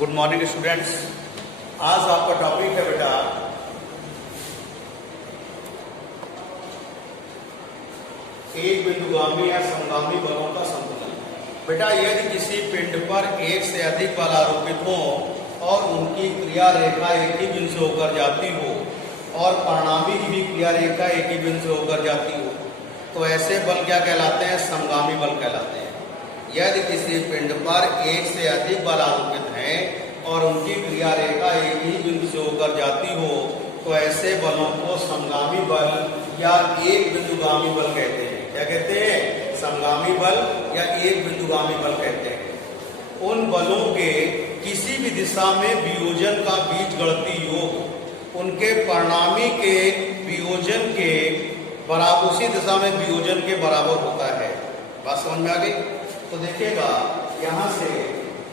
Good morning students. आज आपका topic है बेटा एक बिंदुगामी या समगामी बलों का संतुलन। बेटा यदि किसी पिंड पर एक से अधिक बल आरोपित हो और उनकी क्रिया रेखा एक ही बिंदु से होकर जाती हो और परिणामी की भी क्रिया रेखा एक ही बिंदु से होकर जाती हो तो ऐसे बल क्या कहलाते हैं? समगामी बल कहलाते हैं। यदि किसी पिंड पर एक से अधिक बल आरोपित हैं और उनकी क्रिया रेखा एक ही बिंदु से होकर जाती हो तो ऐसे बलों को समगामी बल या एक बिंदुगामी बल कहते हैं। क्या कहते हैं? समगामी बल या एक बिंदुगामी बल कहते हैं। उन बलों के किसी भी दिशा में वियोजन का बीजगणितीय योग उनके परिणामी के वियोजन के बराबर, उसी दिशा में वियोजन के बराबर होता है। बात समझ में आ गई? तो देखिएगा यहां से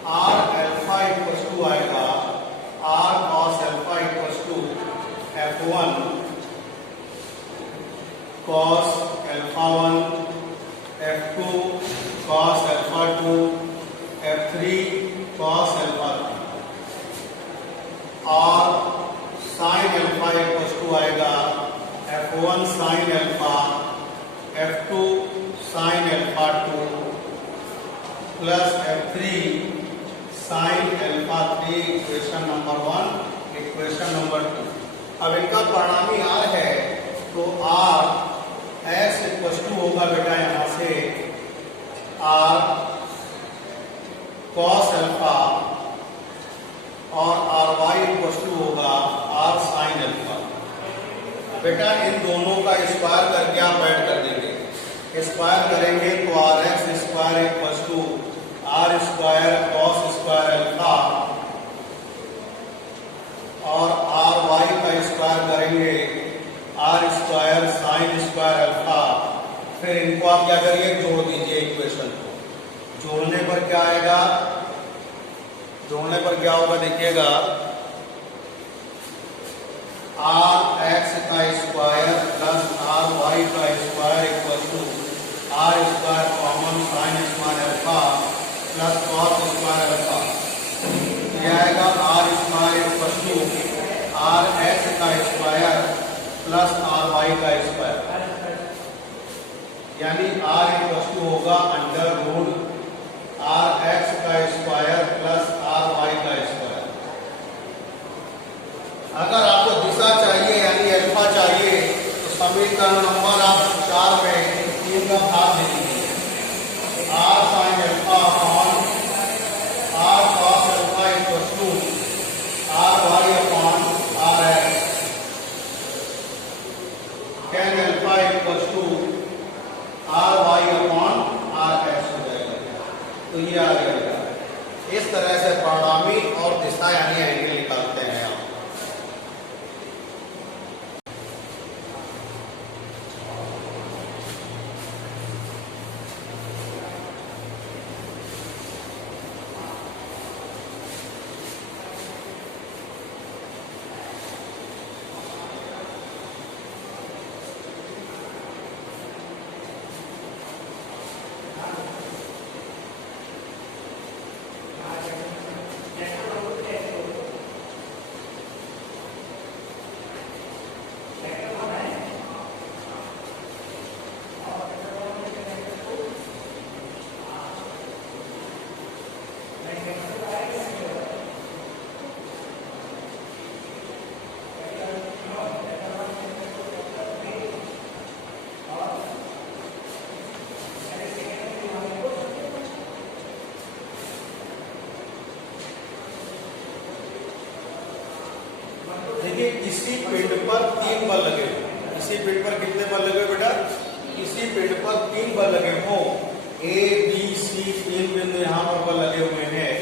आर अल्फा इक्वल टू आएगा r cos alpha equal to F1 cos alpha 1, F2 cos alpha 2, F3 cos alpha 3 और साइन अल्फा इक्वल टू आएगा F1 sine alpha, F2 sine alpha 2 plus F3 sine alpha 3। Equation number 1, equation number 2। अब इनका परिणामी R है तो R S equal to होगा बेटा यहां से R कॉस अल्फा और RY इक्वल टू होगा R साइन अल्फा। बेटा इन दोनों का स्क्वायर करके आप ऐड कर देंगे। स्क्वायर करेंगे तो RX square equal to R square cos square alpha और RY का स्क्वायर करेंगे R square sine square alpha. फिर इनको आप क्या करिए? जोड़ दीजिए इक्वेशन को। जोड़ने पर क्या आएगा? जोड़ने पर क्या होगा देखिएगा, RX का स्क्वायर प्लस RY का square equal to R square common sine square alpha plus cos square alpha. यह आएगा R square equal to RX का स्क्वायर प्लस RY का स्क्वायर, यानी R इक्वल टू होगा अंडर रूट RX का स्क्वायर प्लस RY का स्क्वायर। अगर आपको दिशा चाहिए यानी अल्फा चाहिए तो समीकरण नंबर आप 4 में 3 का भाग दे दीजिए। R sine alpha upon R cos alpha equal to RY upon RX। tan alpha equal to RY upon RX हो जाएगा। तो ये आ जाएगा। इस तरह से परिणामी और दिशा यानी एंगल निकालते हैं आप। देखिए इसी पिंड पर 3 बल लगे। इसी पिंड पर कितने बल लगे बेटा? इसी पिंड पर 3 बल लगे हो। A, B, C 3 बिंदु यहाँ पर बल लगे हुए हैं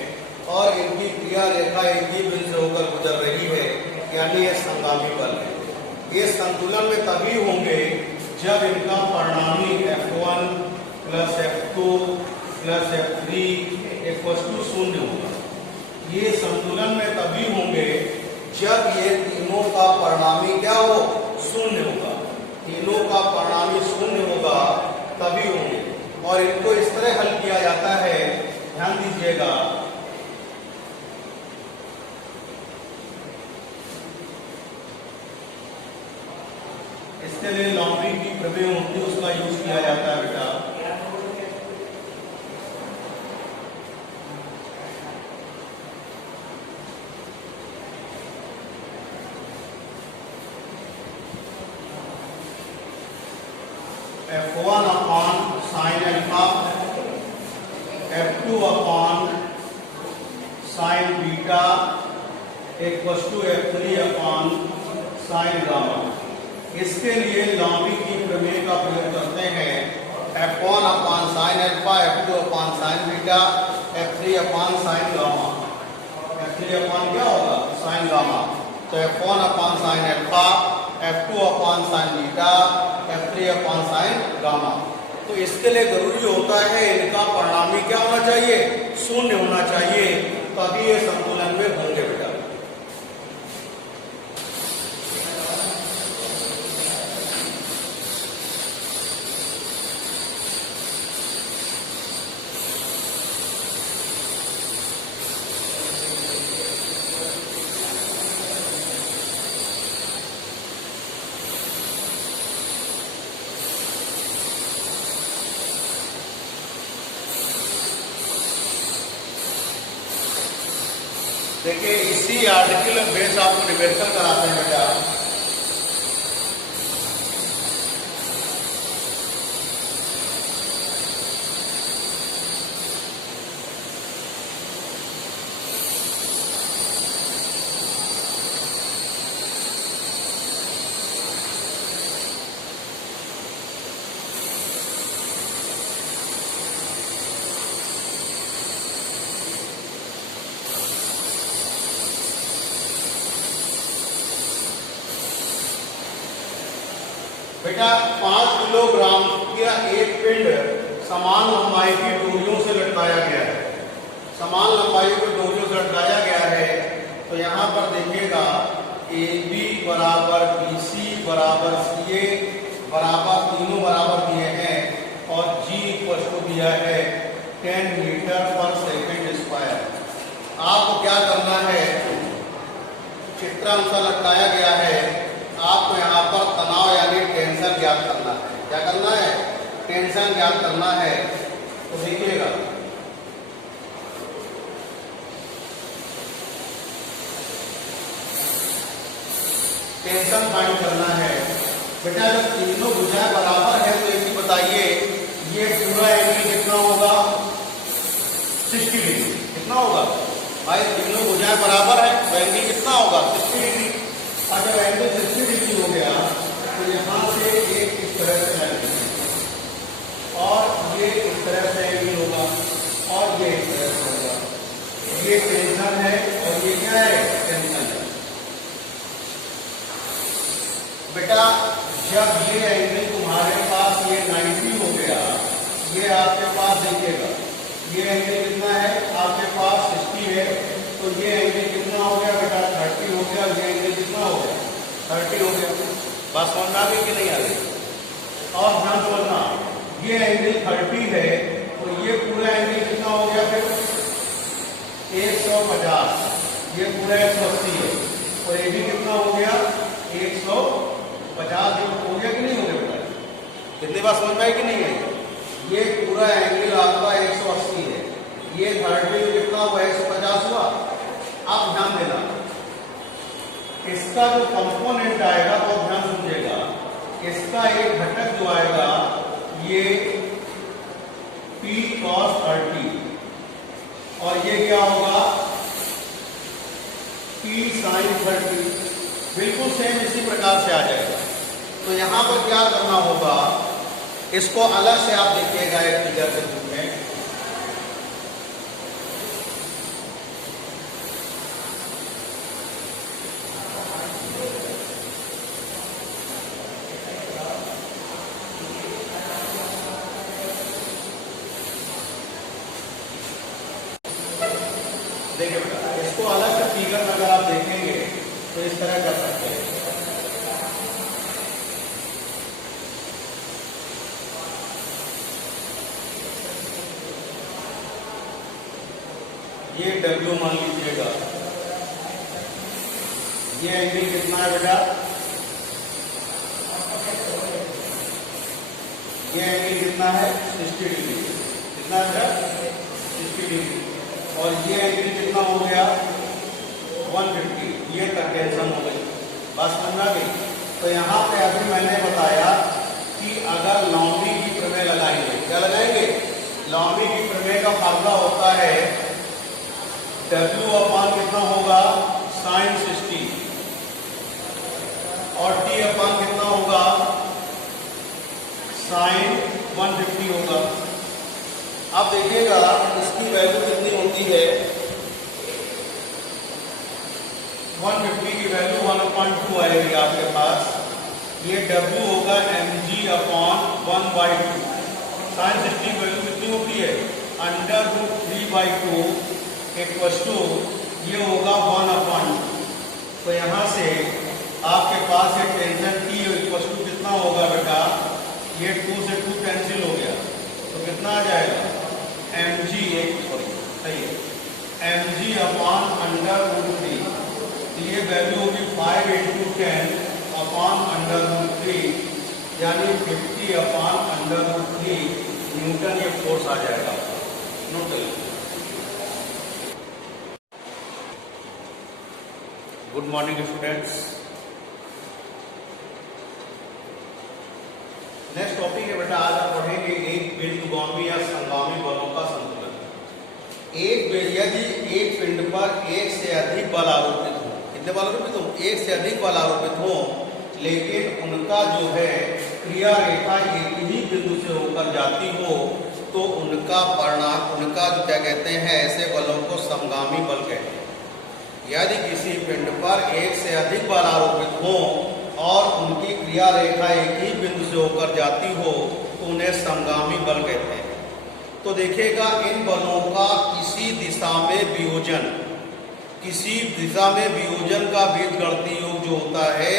और इनकी क्रिया रेखा एक ही बिंदु से होकर गुजर रही है, यानी ये समगामी बल है। ये संतुलन में तभी होंगे जब इनका परिणामी F1 plus F2 plus F3 equal to 0 होगा। ये संतुलन में तभी होंगे जब ये तीनों का परिणामी क्या हो? 0 होगा। तीनों का परिणामी 0 होगा तभी होंगे। और इनको इस तरह हल किया जाता है, ध्यान दीजिएगा। इसके लिए लॉन्ड्री की प्रमेय होती है, उसका यूज किया जाता है बेटा। F1 upon sine alpha, F2 upon sine beta equals to F3 upon sine gamma. इसके लिए लॉन्ड्री की प्रमेय का प्रयोग करते हैं। F1 upon sine alpha, F2 upon sine beta, F3 upon sine gamma. F3 upon क्या होगा? Sign gamma. तो F1 upon sine alpha, F2 upon sine beta, F3 upon sine gamma. तो इसके लिए जरूरी होता है इनका परिणामी क्या होना चाहिए? शून्य होना चाहिए, तभी ये संतुलन में होंगे बेटा। देखिए इसी आर्टिकल बेस आपको न्यूमेरिकल कराते हैं बेटा। बेटा 5 किलोग्राम का एक पिंड समान लंबाई की डोरियों से लटकाया गया है। समान लंबाई की डोरियों से लटकाया गया है। तो यहाँ पर देखिएगा AB बराबर BC बराबर CA बराबर, तीनों बराबर दिए हैं, और G इक्वल टू दिया है 10 मीटर पर सेकेंड स्क्वायर। आपको क्या करना है? चित्रानुसार लटकाया गया है, आपको यहाँ पर तनाव यानी टेंशन ज्ञात करना है। क्या करना है? टेंशन ज्ञात करना है। तो देखिएगा टेंशन फाइंड करना है। बेटा जब तीनों भुजाएं बराबर है तो एक ही बताइए, ये पूरा एंगल कितना होगा? 60 डिग्री। कितना होगा भाई? तीनों भुजाएं बराबर है तो एंगल कितना होगा? 60 डिग्री। और जब एंगल 60 डिग्री हो गया तो यहाँ से एक इस तरह से एंगल, और ये इस तरह से एंगल होगा, और ये इस तरह से होगा। ये टेंशन है और ये क्या है? टेंशन है। बेटा जब ये एंगल तुम्हारे पास ये 90 हो गया, ये आपके पास देखिएगा ये एंगल कितना है? आपके पास 60 है, तो ये एंगल कितना हो गया बेटा? 30 हो गया। ये एंगल कितना हो गया? 30 हो गया। बात समझ में आ गई कि नहीं आ गई? और ध्यान समझना, ये एंगल 30 है तो ये पूरा एंगल कितना हो गया? फिर 150। ये पूरा 180 है, और ये भी कितना हो गया? 150 हो गया कि नहीं हो गया बेटा? कितनी बात समझ में आई कि नहीं आई? ये पूरा एंगल आपका 180 है, ये 30 कितना हुआ? 150 हुआ। आप ध्यान देना, इसका जो कंपोनेंट आएगा तो ध्यान समझिएगा, इसका एक घटक जो आएगा ये P cos 30, और ये क्या होगा? P sin 30। बिल्कुल सेम इसी प्रकार से आ जाएगा। तो यहां पर क्या करना होगा? इसको अलग से आप देखिएगा एक फिगर के रूप में। देखिए बेटा, इसको अलग से फिगर में अगर आप देखेंगे तो इस तरह कर सकते हैं। ये W मान लीजिएगा, ये एंगल कितना है बेटा? ये एंगल कितना है 60 डिग्री, कितना है 60 डिग्री, और ये एंगल कितना हो गया 150, ये तक टेंशन हो गई, बस समझ गई। तो यहाँ पे अभी मैंने बताया कि अगर लॉमी की प्रमेय लगाएंगे, क्या लगाएंगे, लॉमी की प्रमेय का फार्मूला होता है W अपान कितना होगा sin 60 और T अपान कितना होगा sin 150 होगा। अब देखिएगा इसकी वैल्यू कितनी होती है, 150 की वैल्यू 1/2 आएगी आपके पास। ये W होगा mg अपॉन 1/2, sin 60 की वैल्यू कितनी होती है √3/2 इक्वल टू ये होगा 1/2। तो यहाँ से आपके पास ये टेंशन T इक्वल टू कितना होगा बेटा, ये 2 से 2 कैंसिल हो गया, तो कितना आ जाएगा mg, सही है, mg अपॉन √3, ये वैल्यू होगी 5 × 10 अपॉन √3, यानी 50 अपॉन √3 न्यूटन ये फोर्स आ जाएगा। नोट करिए। Good morning students. Next topic है बेटा, आज आप पढ़ेंगे एक बिंदुगामी या संगामी बलों का संतुलन। यदि एक पिंड पर एक से अधिक बल आरोपित हो, कितने बल आरोपित हो, एक से अधिक बल आरोपित हो, लेकिन उनका जो है क्रिया रेखा एक ही बिंदु से होकर जाती हो, तो उनका परिणाम, उनका जो क्या कहते हैं, ऐसे बलों को समगामी बल कहते हैं। यदि किसी पिंड पर एक से अधिक बल आरोपित हो और उनकी क्रिया रेखा एक ही बिंदु से होकर जाती हो, तो उन्हें समगामी बल कहते हैं। तो देखिएगा इन बलों का किसी दिशा में वियोजन, किसी दिशा में वियोजन का बीजगणितीय योग जो होता है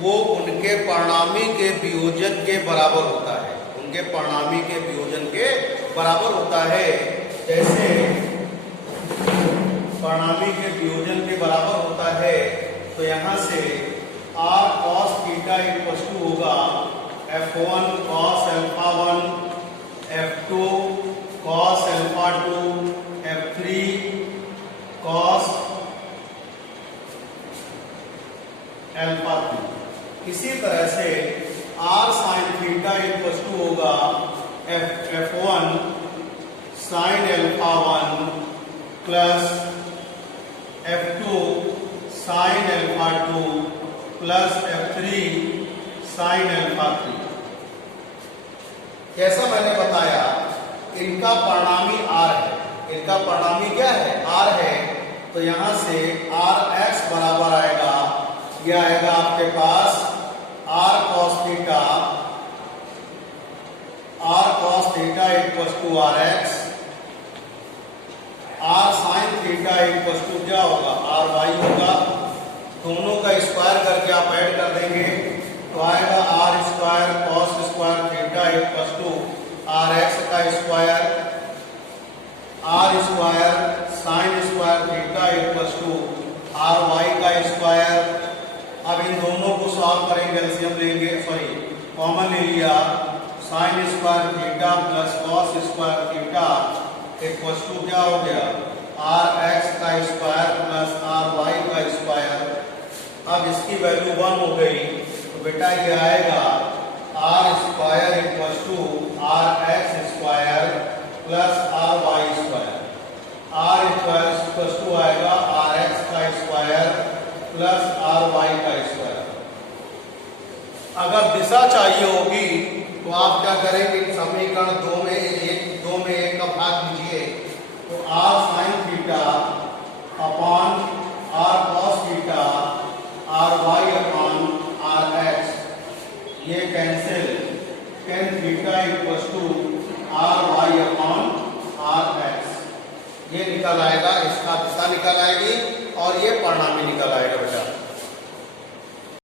वो उनके परिणामी के वियोजन के बराबर होता है, उनके परिणामी के वियोजन के बराबर होता है। जैसे परिणामी के वियोजन के बराबर होता है, तो यहाँ से r cos theta equal to होगा f1 cos α1, f2 cos α2, f3 cos α3। इसी तरह से r sin theta equal to होगा f1 sin α1 plus f2 sin α2 plus f3 sin α3। जैसा मैंने बताया इनका परिणामी r है, इनका परिणामी क्या है r है, तो यहां से rx बराबर आएगा, यह आएगा आपके पास r cos theta equal to rx, r sin theta equal to क्या होगा ry होगा, दोनों का स्क्वायर करके आप ऐड कर देंगे तो आएगा r square cos square theta equal to rx का square, r square sin square theta equal to ry का स्क्वायर। अब इन दोनों को सॉल्व करेंगे, एलसीएम लेंगे, सॉरी कॉमन ले लिया, sin square theta plus cos square theta equal to क्या हो गया rx का स्क्वायर प्लस ry का स्क्वायर। अब इसकी वैल्यू 1 हो गई, तो बेटा ये आएगा r square equal to rx square plus ry square, r square equal to आएगा rx का स्क्वायर प्लस ry का स्क्वायर। अगर दिशा चाहिए होगी तो आप क्या करेंगे, समीकरण 2 में 1 का भाग लीजिए, तो r sin theta upon r cos theta ry upon rx, ये cancel, tan theta equal to ry upon rx, ये निकल आएगा, इसका दिशा निकल आएगी और ये परिणामी निकल आएगा बेटा।